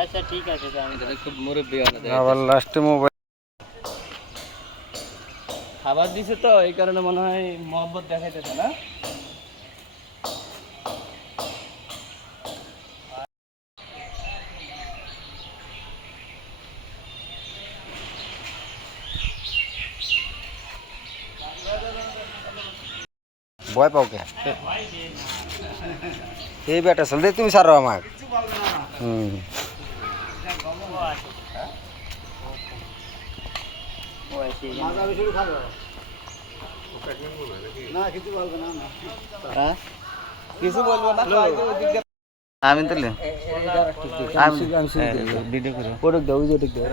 আচ্ছা ঠিক আছে তাহলে। খুব মুরব্বী আবার লাস্টে মোবাইল খাবার দিছে তো এই কারণে মনে হয় মহব্বত দেখাইতেছে না ভয় পাও কে? এই বেটা চলতে তুমি সারো আমাক। হুম। হ্যাঁ? কিছু বলব না? আমি ভিডিও করে ওটুক দাও ওটুক দাও।